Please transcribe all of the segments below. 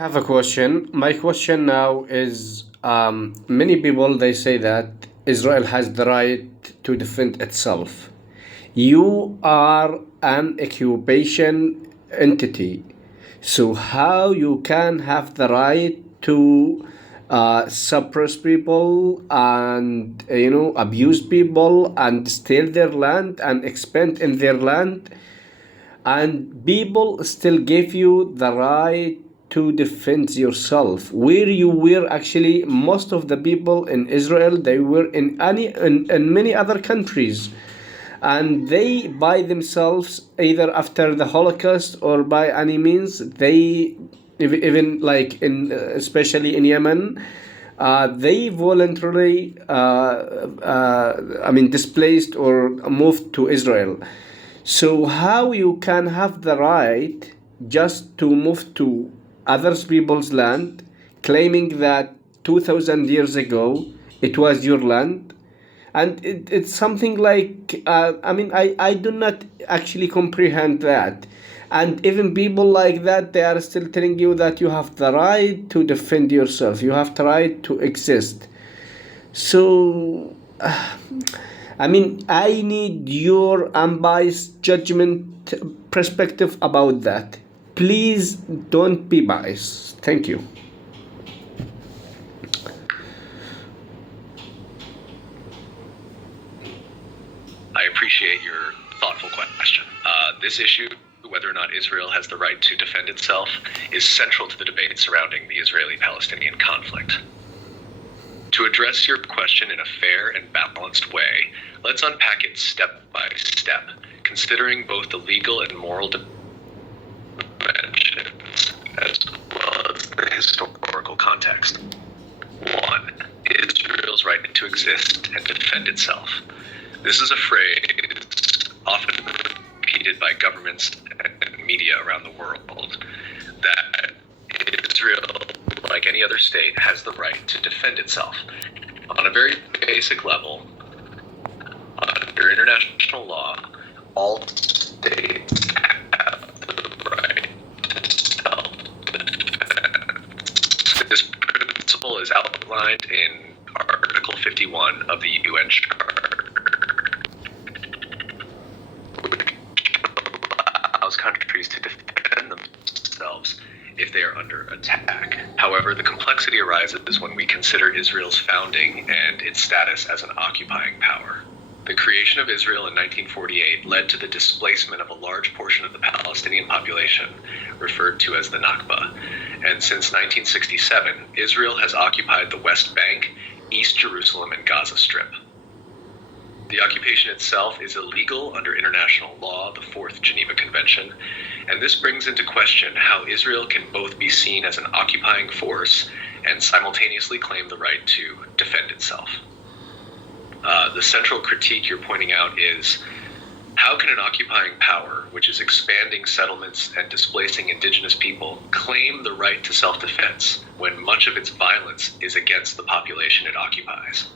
have a question. My question now is many people they say that Israel has the right to defend itself. You are an occupation entity, so how you can have the right to suppress people and abuse people and steal their land and expand in their land, and people still give you the right to defend yourself, where you were actually most of the people in Israel, they were in many other countries, and they by themselves, either after the Holocaust or by any means, they even like in especially in Yemen, they voluntarily displaced or moved to Israel. So how you can have the right just to move to others people's land, claiming that 2,000 years ago it was your land? And it's something like, I do not actually comprehend that. And even people like that, they are still telling you that you have the right to defend yourself, you have the right to exist. So, I need your unbiased judgment perspective about that. Please don't be biased. Thank you. I appreciate your thoughtful question. This issue, whether or not Israel has the right to defend itself, is central to the debate surrounding the Israeli-Palestinian conflict. To address your question in a fair and balanced way, let's unpack it step by step, considering both the legal and moral dimensions as well as the historical context. 1. Israel's right to exist and defend itself. This is a phrase often repeated by governments and media around the world, that Israel, like any other state, has the right to defend itself. On a very basic level, under international law, all states have the right to self-defense. This principle is outlined in Article 51 of the UN Charter, which allows countries to defend themselves if they are under attack. However, the complexity arises when we consider Israel's founding and its status as an occupying power. The creation of Israel in 1948 led to the displacement of a large portion of the Palestinian population, referred to as the Nakba. And since 1967, Israel has occupied the West Bank, East Jerusalem, and Gaza Strip. The occupation itself is illegal under international law, the Fourth Geneva Convention, and this brings into question how Israel can both be seen as an occupying force and simultaneously claim the right to defend itself. The central critique you're pointing out is, how can an occupying power, which is expanding settlements and displacing indigenous people, claim the right to self-defense when much of its violence is against the population it occupies?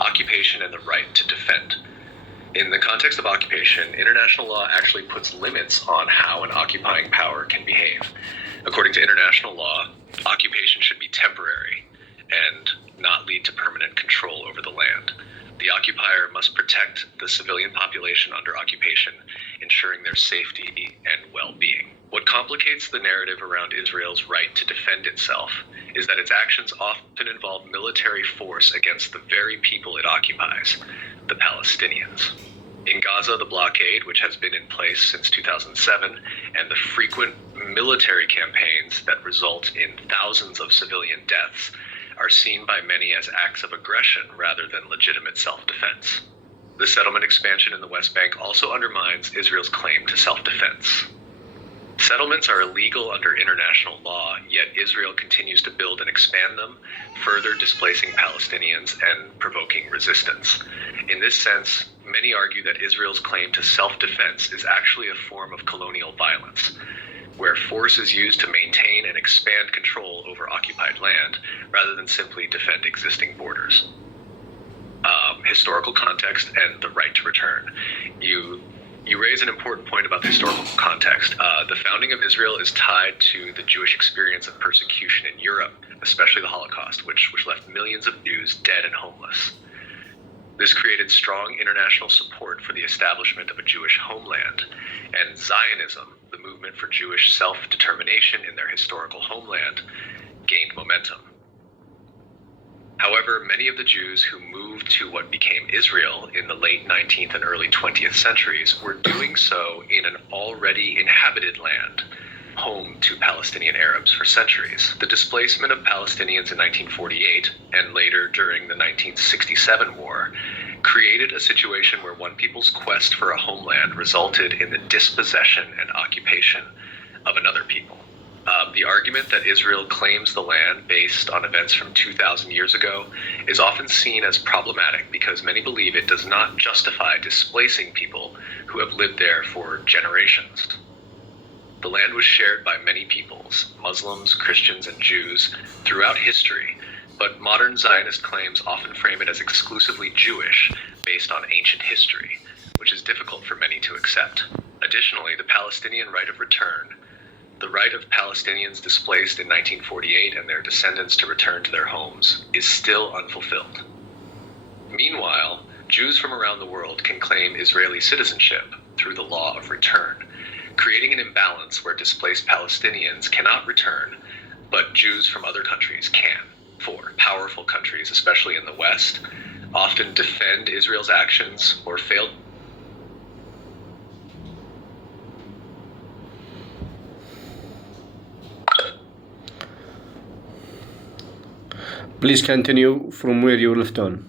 Occupation and the right to defend. In the context of occupation, international law actually puts limits on how an occupying power can behave. According to international law, occupation should be temporary and not lead to permanent control over the land. The occupier must protect the civilian population under occupation, ensuring their safety and well-being. What complicates the narrative around Israel's right to defend itself is that its actions often involve military force against the very people it occupies, the Palestinians. In Gaza, the blockade, which has been in place since 2007, and the frequent military campaigns that result in thousands of civilian deaths are seen by many as acts of aggression rather than legitimate self-defense. The settlement expansion in the West Bank also undermines Israel's claim to self-defense. Settlements are illegal under international law, yet Israel continues to build and expand them, further displacing Palestinians and provoking resistance. In this sense, many argue that Israel's claim to self-defense is actually a form of colonial violence, where force is used to maintain and expand control over occupied land, rather than simply defend existing borders. Historical context and the right to return. You You raise an important point about the historical context. The founding of Israel is tied to the Jewish experience of persecution in Europe, especially the Holocaust, which left millions of Jews dead and homeless. This created strong international support for the establishment of a Jewish homeland, and Zionism, the movement for Jewish self-determination in their historical homeland, gained momentum. However, many of the Jews who moved to what became Israel in the late 19th and early 20th centuries were doing so in an already inhabited land, home to Palestinian Arabs for centuries. The displacement of Palestinians in 1948, and later during the 1967 war, created a situation where one people's quest for a homeland resulted in the dispossession and occupation of another people. The argument that Israel claims the land based on events from 2,000 years ago is often seen as problematic because many believe it does not justify displacing people who have lived there for generations. The land was shared by many peoples, Muslims, Christians, and Jews, throughout history, but modern Zionist claims often frame it as exclusively Jewish based on ancient history, which is difficult for many to accept. Additionally, the Palestinian right of return, the right of Palestinians displaced in 1948 and their descendants to return to their homes, is still unfulfilled. Meanwhile, Jews from around the world can claim Israeli citizenship through the law of return, creating an imbalance where displaced Palestinians cannot return, but Jews from other countries can. For powerful countries, especially in the West, often defend Israel's actions or fail. Please continue from where you left on.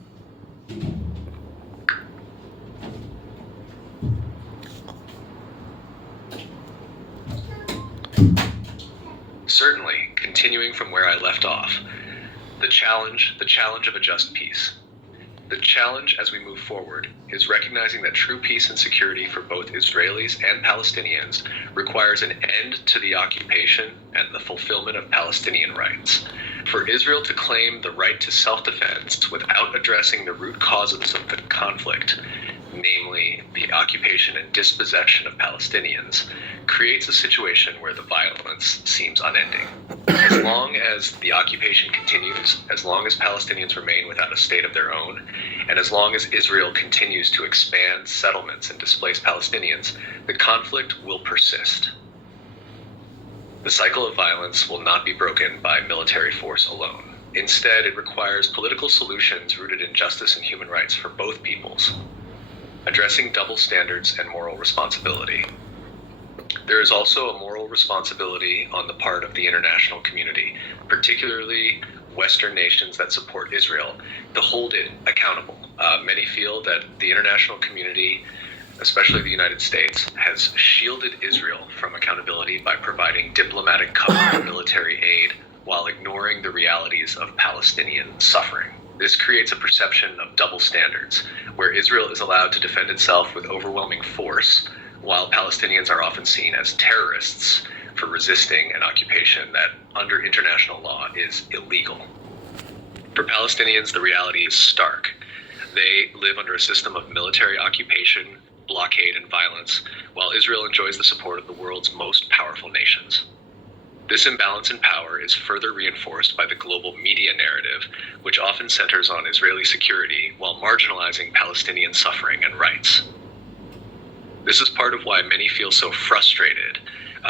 Certainly, continuing from where I left off, the challenge of a just peace. The challenge as we move forward is recognizing that true peace and security for both Israelis and Palestinians requires an end to the occupation and the fulfillment of Palestinian rights. For Israel to claim the right to self-defense without addressing the root causes of the conflict, namely the occupation and dispossession of Palestinians, creates a situation where the violence seems unending. As long as the occupation continues, as long as Palestinians remain without a state of their own, and as long as Israel continues to expand settlements and displace Palestinians, the conflict will persist. The cycle of violence will not be broken by military force alone. Instead, it requires political solutions rooted in justice and human rights for both peoples, addressing double standards and moral responsibility. There is also a moral responsibility on the part of the international community, particularly Western nations that support Israel, to hold it accountable. Many feel that the international community, especially the United States, has shielded Israel from accountability by providing diplomatic cover and military aid while ignoring the realities of Palestinian suffering. This creates a perception of double standards, where Israel is allowed to defend itself with overwhelming force, while Palestinians are often seen as terrorists for resisting an occupation that, under international law, is illegal. For Palestinians, the reality is stark. They live under a system of military occupation, blockade, and violence, while Israel enjoys the support of the world's most powerful nations. This imbalance in power is further reinforced by the global media narrative, which often centers on Israeli security while marginalizing Palestinian suffering and rights. This is part of why many feel so frustrated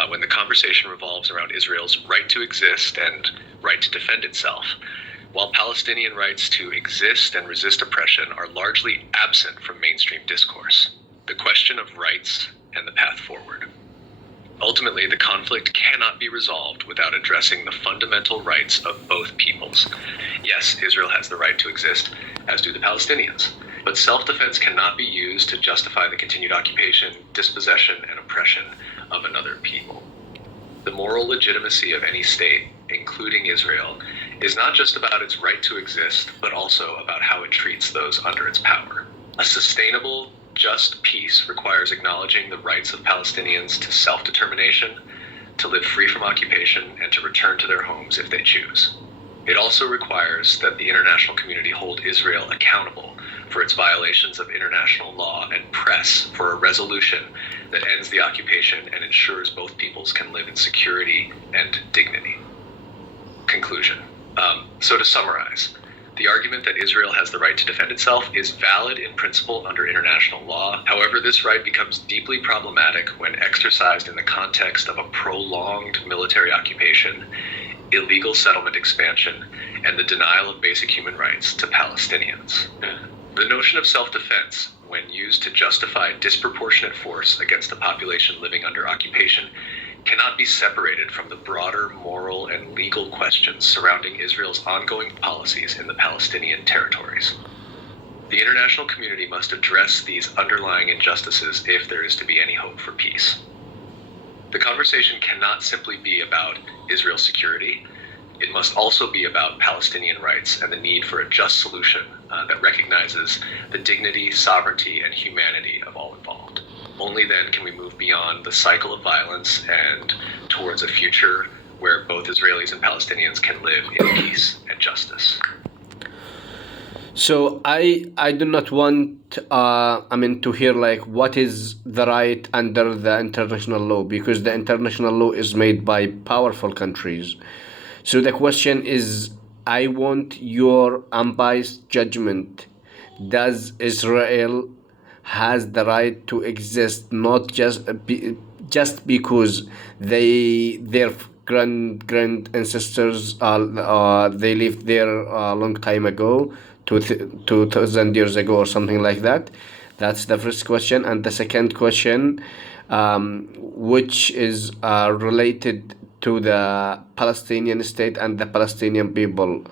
when the conversation revolves around Israel's right to exist and right to defend itself, while Palestinian rights to exist and resist oppression are largely absent from mainstream discourse. The question of rights and the path forward. Ultimately, the conflict cannot be resolved without addressing the fundamental rights of both peoples. Yes, Israel has the right to exist, as do the Palestinians, but self-defense cannot be used to justify the continued occupation, dispossession, and oppression of another people. The moral legitimacy of any state, including Israel, is not just about its right to exist, but also about how it treats those under its power. A sustainable, just peace requires acknowledging the rights of Palestinians to self-determination, to live free from occupation, and to return to their homes if they choose. It also requires that the international community hold Israel accountable for its violations of international law and press for a resolution that ends the occupation and ensures both peoples can live in security and dignity. Conclusion. So to summarize, the argument that Israel has the right to defend itself is valid in principle under international law. However, this right becomes deeply problematic when exercised in the context of a prolonged military occupation, illegal settlement expansion, and the denial of basic human rights to Palestinians. The notion of self-defense, when used to justify disproportionate force against a population living under occupation, cannot be separated from the broader moral and legal questions surrounding Israel's ongoing policies in the Palestinian territories. The international community must address these underlying injustices if there is to be any hope for peace. The conversation cannot simply be about Israel's security. It must also be about Palestinian rights and the need for a just solution that recognizes the dignity, sovereignty, and humanity of all involved. Only then can we move beyond the cycle of violence and towards a future where both Israelis and Palestinians can live in peace and justice. So I do not want to hear like what is the right under the international law, because the international law is made by powerful countries. So the question is, I want your unbiased judgment. Does Israel has the right to exist, not just because their grand ancestors they lived there a long time ago, 2000 years ago or something like that? That's the first question. And the second question, which is related to the Palestinian state and the Palestinian people.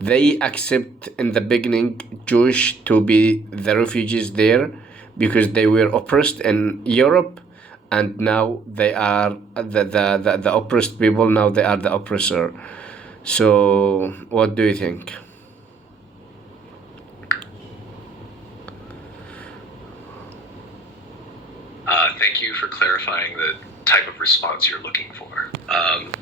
They accept in the beginning Jewish to be the refugees there because they were oppressed in Europe, and now they are the oppressed people. Now they are the oppressor. So what do you think? Thank you for clarifying the type of response you're looking for.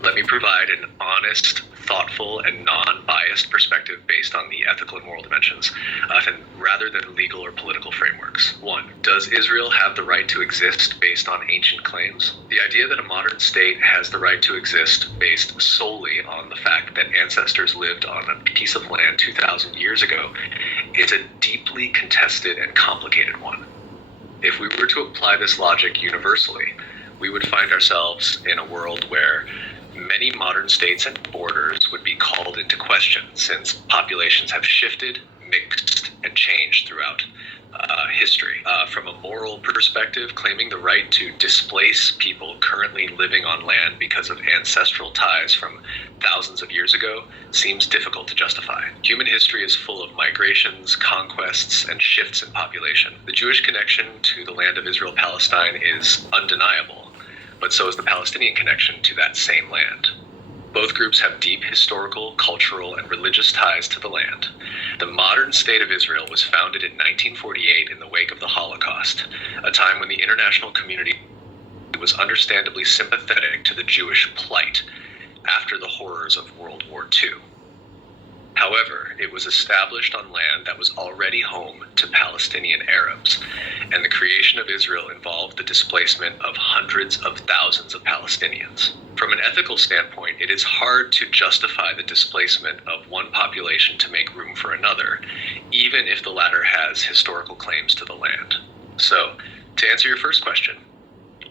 Let me provide an honest, thoughtful, and non-biased perspective based on the ethical and moral dimensions, rather than legal or political frameworks. 1. Does Israel have the right to exist based on ancient claims? The idea that a modern state has the right to exist based solely on the fact that ancestors lived on a piece of land 2,000 years ago is a deeply contested and complicated one. If we were to apply this logic universally, we would find ourselves in a world where many modern states and borders would be called into question, since populations have shifted, mixed, and changed throughout history. From a moral perspective, claiming the right to displace people currently living on land because of ancestral ties from thousands of years ago seems difficult to justify. Human history is full of migrations, conquests, and shifts in population. The Jewish connection to the land of Israel-Palestine is undeniable, but so is the Palestinian connection to that same land. Both groups have deep historical, cultural, and religious ties to the land. The modern state of Israel was founded in 1948 in the wake of the Holocaust, a time when the international community was understandably sympathetic to the Jewish plight after the horrors of World War II. However, it was established on land that was already home to Palestinian Arabs, and the creation of Israel involved the displacement of hundreds of thousands of Palestinians. From an ethical standpoint, it is hard to justify the displacement of one population to make room for another, even if the latter has historical claims to the land. So, to answer your first question,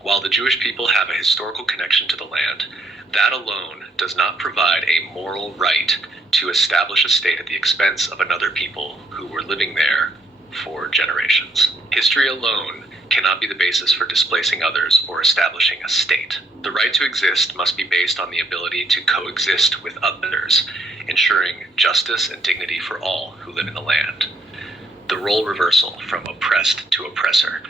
while the Jewish people have a historical connection to the land, that alone does not provide a moral right to establish a state at the expense of another people who were living there for generations. History alone cannot be the basis for displacing others or establishing a state. The right to exist must be based on the ability to coexist with others, ensuring justice and dignity for all who live in the land. The role reversal from oppressed to oppressor.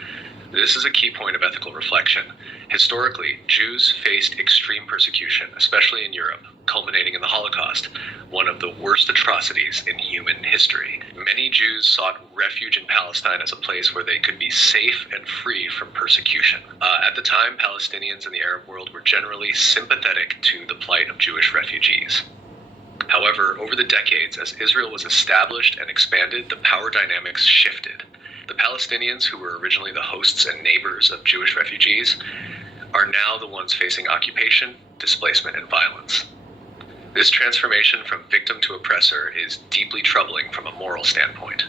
This is a key point of ethical reflection. Historically, Jews faced extreme persecution, especially in Europe, culminating in the Holocaust, one of the worst atrocities in human history. Many Jews sought refuge in Palestine as a place where they could be safe and free from persecution. At the time, Palestinians in the Arab world were generally sympathetic to the plight of Jewish refugees. However, over the decades, as Israel was established and expanded, the power dynamics shifted. The Palestinians, who were originally the hosts and neighbors of Jewish refugees, are now the ones facing occupation, displacement, and violence. This transformation from victim to oppressor is deeply troubling from a moral standpoint.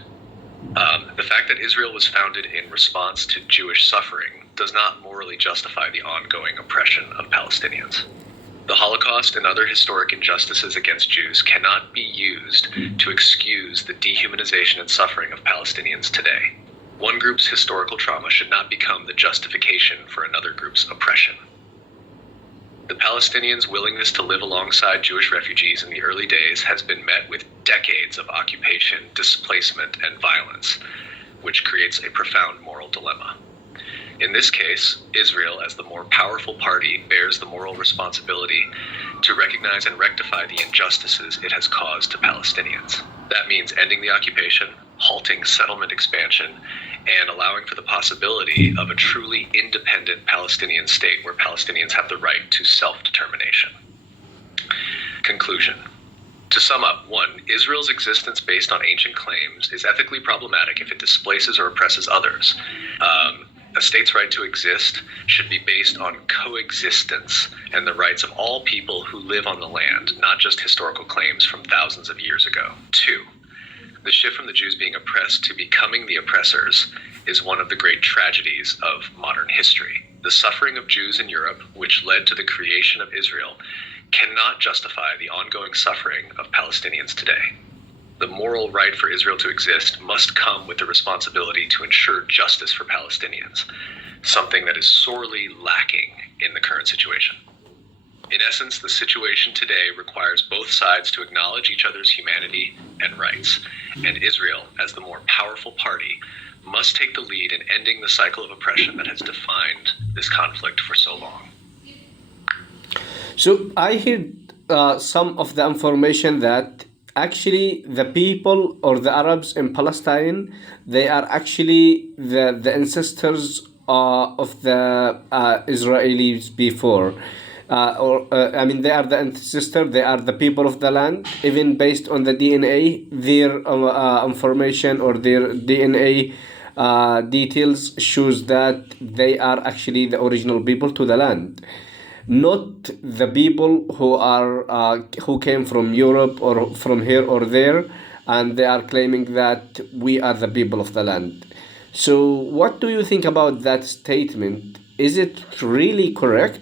The fact that Israel was founded in response to Jewish suffering does not morally justify the ongoing oppression of Palestinians. The Holocaust and other historic injustices against Jews cannot be used to excuse the dehumanization and suffering of Palestinians today. One group's historical trauma should not become the justification for another group's oppression. The Palestinians' willingness to live alongside Jewish refugees in the early days has been met with decades of occupation, displacement, and violence, which creates a profound moral dilemma. In this case, Israel, as the more powerful party, bears the moral responsibility to recognize and rectify the injustices it has caused to Palestinians. That means ending the occupation, halting settlement expansion, and allowing for the possibility of a truly independent Palestinian state where Palestinians have the right to self-determination. Conclusion. To sum up, 1. Israel's existence based on ancient claims is ethically problematic if it displaces or oppresses others. A state's right to exist should be based on coexistence and the rights of all people who live on the land, not just historical claims from thousands of years ago. 2. The shift from the Jews being oppressed to becoming the oppressors is one of the great tragedies of modern history. The suffering of Jews in Europe, which led to the creation of Israel, cannot justify the ongoing suffering of Palestinians today. The moral right for Israel to exist must come with the responsibility to ensure justice for Palestinians, something that is sorely lacking in the current situation. In essence, the situation today requires both sides to acknowledge each other's humanity and rights, and Israel, as the more powerful party, must take the lead in ending the cycle of oppression that has defined this conflict for so long. So I heard some of the information that actually the people or the Arabs in Palestine, they are actually the ancestors of the Israelis before. I mean, they are the ancestor, they are the people of the land, even based on the DNA, their information or their DNA details shows that they are actually the original people to the land, not the people who came from Europe or from here or there, and they are claiming that we are the people of the land. So, what do you think about that statement? Is it really correct?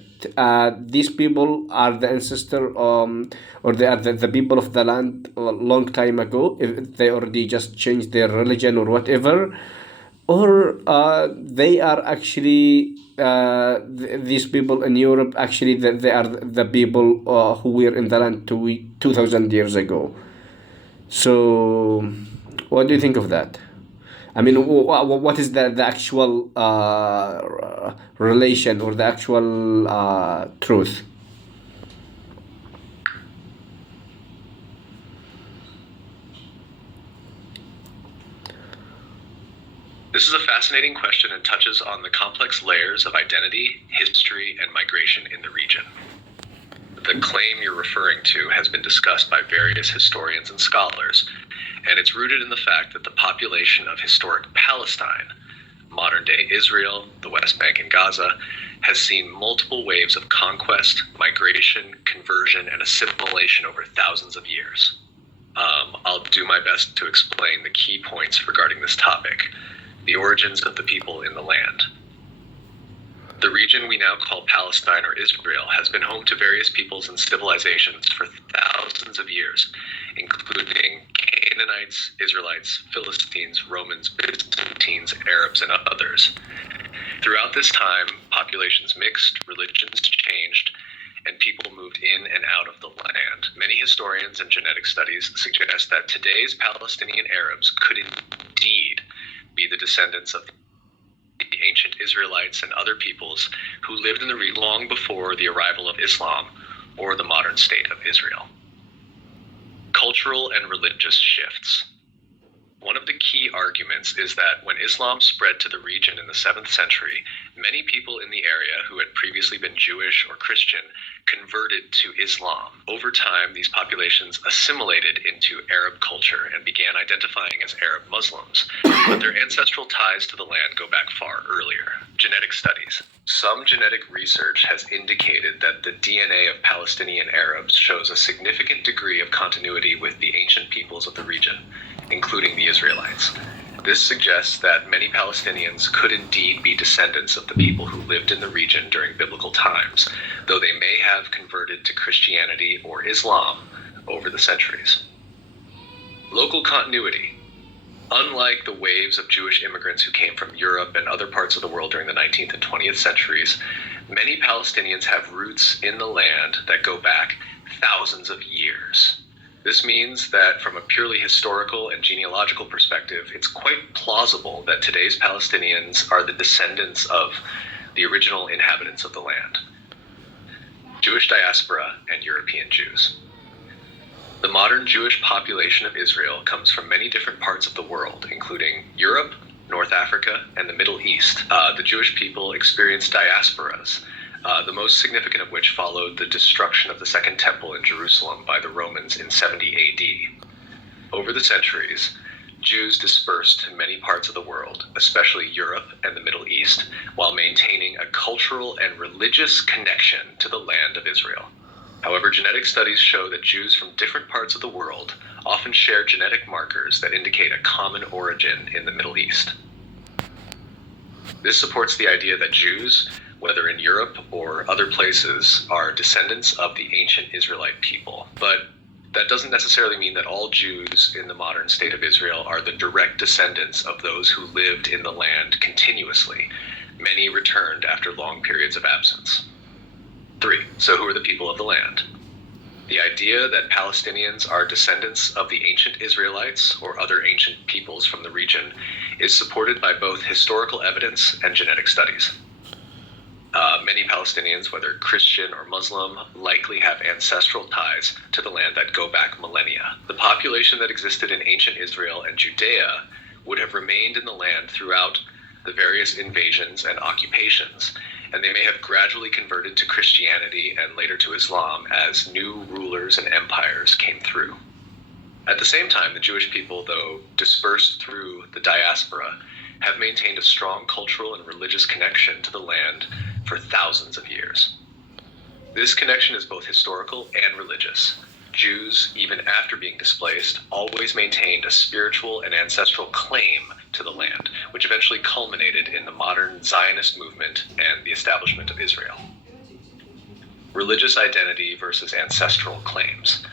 These people are the ancestor, or they are the people of the land a long time ago. If they already just changed their religion or whatever, or they are actually these people in Europe actually they are the people who were in the land 2,000 years ago. So, what do you think of that? I mean, what is the actual relation or the actual truth? This is a fascinating question and touches on the complex layers of identity, history, and migration in the region. The claim you're referring to has been discussed by various historians and scholars, and it's rooted in the fact that the population of historic Palestine, modern-day Israel, the West Bank, and Gaza, has seen multiple waves of conquest, migration, conversion, and assimilation over thousands of years. I'll do my best to explain the key points regarding this topic. The origins of the people in the land. The region we now call Palestine or Israel has been home to various peoples and civilizations for thousands of years, including Canaanites, Israelites, Philistines, Romans, Byzantines, Arabs, and others. Throughout this time, populations mixed, religions changed, and people moved in and out of the land. Many historians and genetic studies suggest that today's Palestinian Arabs could indeed be the descendants of the ancient Israelites and other peoples who lived in the region long before the arrival of Islam or the modern state of Israel. Cultural and religious shifts. One of the key arguments is that when Islam spread to the region in the 7th century, many people in the area who had previously been Jewish or Christian converted to Islam. Over time, these populations assimilated into Arab culture and began identifying as Arab Muslims, but their ancestral ties to the land go back far earlier. Genetic studies. Some genetic research has indicated that the DNA of Palestinian Arabs shows a significant degree of continuity with the ancient peoples of the region, including the Israelites. This suggests that many Palestinians could indeed be descendants of the people who lived in the region during biblical times, though they may have converted to Christianity or Islam over the centuries. Local continuity. Unlike the waves of Jewish immigrants who came from Europe and other parts of the world during the 19th and 20th centuries, many Palestinians have roots in the land that go back thousands of years. This means that from a purely historical and genealogical perspective, it's quite plausible that today's Palestinians are the descendants of the original inhabitants of the land. Jewish diaspora and European Jews. The modern Jewish population of Israel comes from many different parts of the world, including Europe, North Africa, and the Middle East. The Jewish people experienced diasporas, the most significant of which followed the destruction of the Second Temple in Jerusalem by the Romans in 70 AD. Over the centuries, Jews dispersed to many parts of the world, especially Europe and the Middle East, while maintaining a cultural and religious connection to the land of Israel. However, genetic studies show that Jews from different parts of the world often share genetic markers that indicate a common origin in the Middle East. This supports the idea that Jews, whether in Europe or other places, are descendants of the ancient Israelite people. But that doesn't necessarily mean that all Jews in the modern state of Israel are the direct descendants of those who lived in the land continuously. Many returned after long periods of absence. 3. So who are the people of the land? The idea that Palestinians are descendants of the ancient Israelites or other ancient peoples from the region is supported by both historical evidence and genetic studies. Many Palestinians, whether Christian or Muslim, likely have ancestral ties to the land that go back millennia. The population that existed in ancient Israel and Judea would have remained in the land throughout the various invasions and occupations, and they may have gradually converted to Christianity and later to Islam as new rulers and empires came through. At the same time, the Jewish people, though dispersed through the diaspora, have maintained a strong cultural and religious connection to the land for thousands of years. This connection is both historical and religious. Jews, even after being displaced, always maintained a spiritual and ancestral claim to the land, which eventually culminated in the modern Zionist movement and the establishment of Israel. Religious identity versus ancestral claims.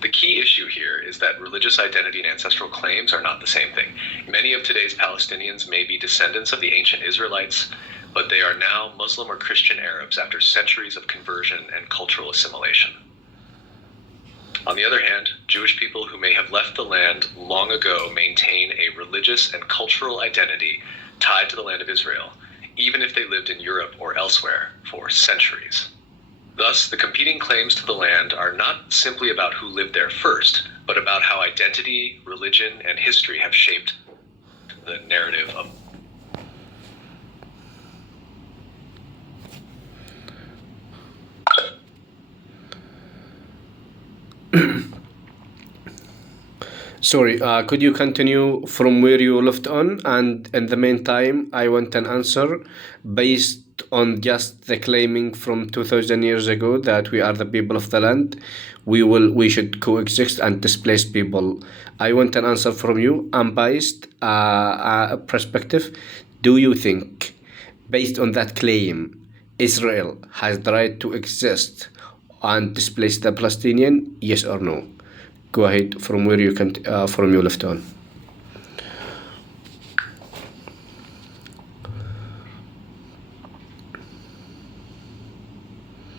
The key issue here is that religious identity and ancestral claims are not the same thing. Many of today's Palestinians may be descendants of the ancient Israelites, but they are now Muslim or Christian Arabs after centuries of conversion and cultural assimilation. On the other hand, Jewish people who may have left the land long ago maintain a religious and cultural identity tied to the land of Israel, even if they lived in Europe or elsewhere for centuries. Thus, the competing claims to the land are not simply about who lived there first, but about how identity, religion, and history have shaped the narrative of Sorry, could you continue from where you left on? And in the meantime, I want an answer based on just the claiming from 2000 years ago that we are the people of the land. We should coexist and displace people. I want an answer from you, unbiased perspective. Do you think, based on that claim, Israel has the right to exist and displace the Palestinian? Yes or no? Go ahead from where you can, from your left on.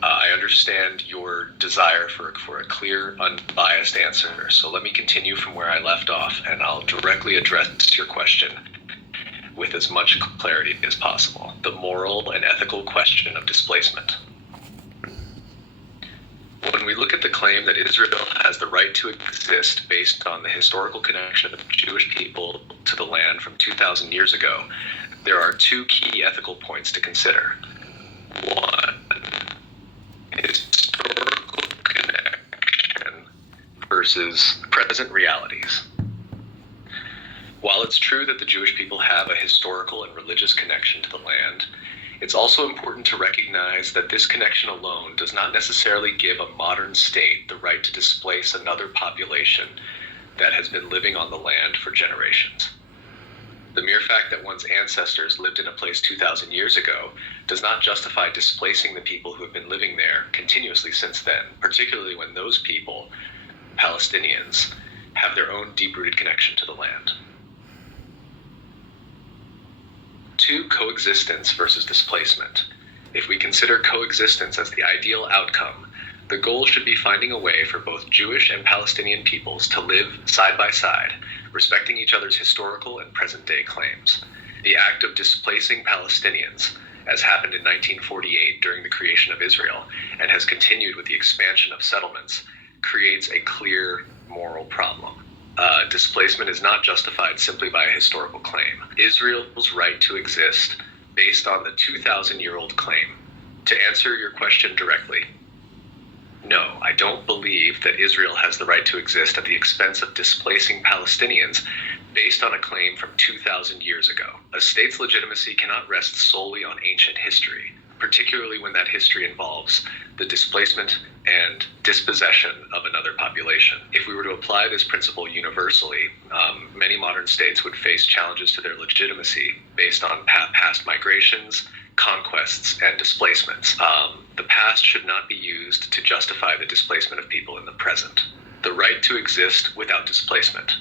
I understand your desire for a clear, unbiased answer. So let me continue from where I left off, and I'll directly address your question with as much clarity as possible. The moral and ethical question of displacement. When we look at the claim that Israel has the right to exist based on the historical connection of Jewish people to the land from 2,000 years ago, there are two key ethical points to consider. One, historical connection versus present realities. While it's true that the Jewish people have a historical and religious connection to the land, it's also important to recognize that this connection alone does not necessarily give a modern state the right to displace another population that has been living on the land for generations. The mere fact that one's ancestors lived in a place 2,000 years ago does not justify displacing the people who have been living there continuously since then, particularly when those people, Palestinians, have their own deep-rooted connection to the land. 2, coexistence versus displacement. If we consider coexistence as the ideal outcome, the goal should be finding a way for both Jewish and Palestinian peoples to live side by side, respecting each other's historical and present-day claims. The act of displacing Palestinians, as happened in 1948 during the creation of Israel, and has continued with the expansion of settlements, creates a clear moral problem. Displacement is not justified simply by a historical claim. Israel's right to exist based on the 2,000-year-old claim. To answer your question directly, no, I don't believe that Israel has the right to exist at the expense of displacing Palestinians based on a claim from 2,000 years ago. A state's legitimacy cannot rest solely on ancient history, particularly when that history involves the displacement and dispossession of another population. If we were to apply this principle universally, many modern states would face challenges to their legitimacy based on past migrations, conquests, and displacements. The past should not be used to justify the displacement of people in the present. The right to exist without displacement.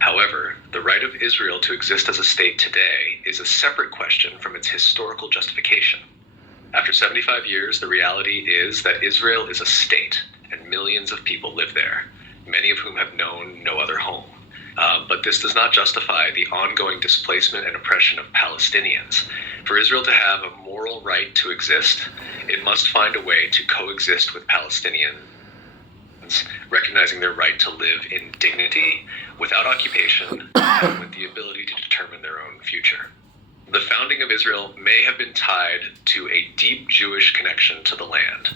However, the right of Israel to exist as a state today is a separate question from its historical justification. After 75 years, the reality is that Israel is a state, and millions of people live there, many of whom have known no other home. But this does not justify the ongoing displacement and oppression of Palestinians. For Israel to have a moral right to exist, it must find a way to coexist with Palestinians, recognizing their right to live in dignity, without occupation, and with the ability to determine their own future. The founding of Israel may have been tied to a deep Jewish connection to the land,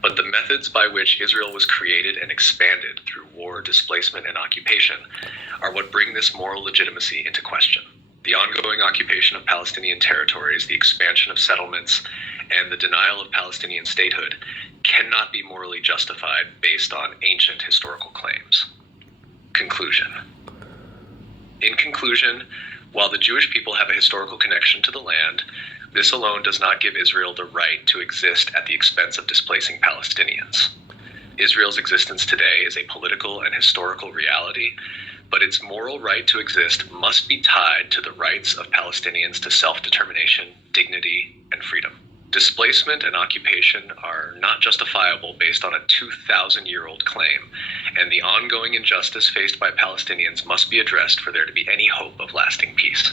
but the methods by which Israel was created and expanded through war, displacement, and occupation are what bring this moral legitimacy into question. The ongoing occupation of Palestinian territories, the expansion of settlements, and the denial of Palestinian statehood cannot be morally justified based on ancient historical claims. Conclusion. In conclusion, while the Jewish people have a historical connection to the land, this alone does not give Israel the right to exist at the expense of displacing Palestinians. Israel's existence today is a political and historical reality, but its moral right to exist must be tied to the rights of Palestinians to self-determination, dignity, and freedom. Displacement and occupation are not justifiable based on a 2,000-year-old claim, and the ongoing injustice faced by Palestinians must be addressed for there to be any hope of lasting peace.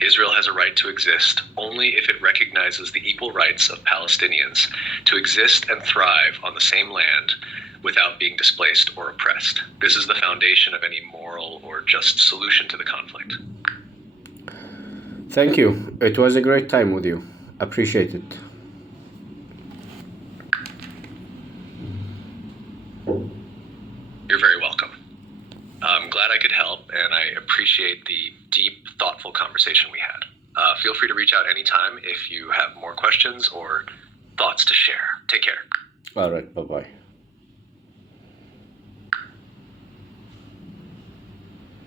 Israel has a right to exist only if it recognizes the equal rights of Palestinians to exist and thrive on the same land without being displaced or oppressed. This is the foundation of any moral or just solution to the conflict. Thank you. It was a great time with you. Appreciate it. You're very welcome. I'm glad I could help, and I appreciate the deep, thoughtful conversation we had. Feel free to reach out anytime if you have more questions or thoughts to share. Take care. All right. Bye-bye.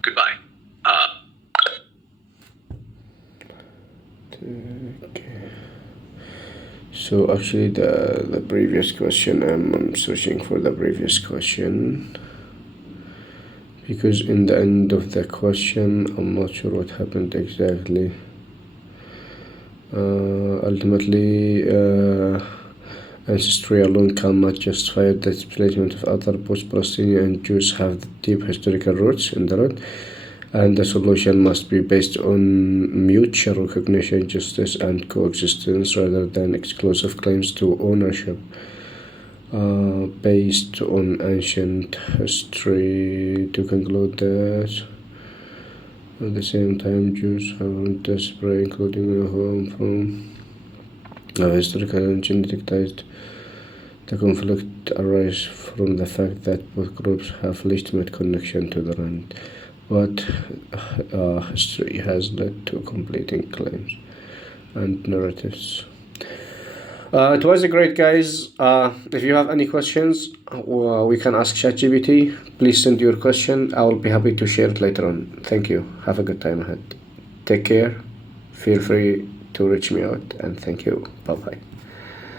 Goodbye. Okay. So actually the previous question, I'm searching for the previous question because in the end of the question I'm not sure what happened exactly. Ultimately, ancestry alone cannot justify the displacement of other post-Palestinian, and Jews have deep historical roots in the land, and the solution must be based on mutual recognition, justice, and coexistence rather than exclusive claims to ownership. based on ancient history to conclude that at the same time Jews have desperate, including home from historical and genetic ties. The conflict arises from the fact that both groups have legitimate connection to the land, but history has led to competing claims and narratives. It was a great, guys. If you have any questions, we can ask ChatGPT. Please send your question. I will be happy to share it later on. Thank you. Have a good time ahead. Take care. Feel free to reach me out, and thank you. Bye bye.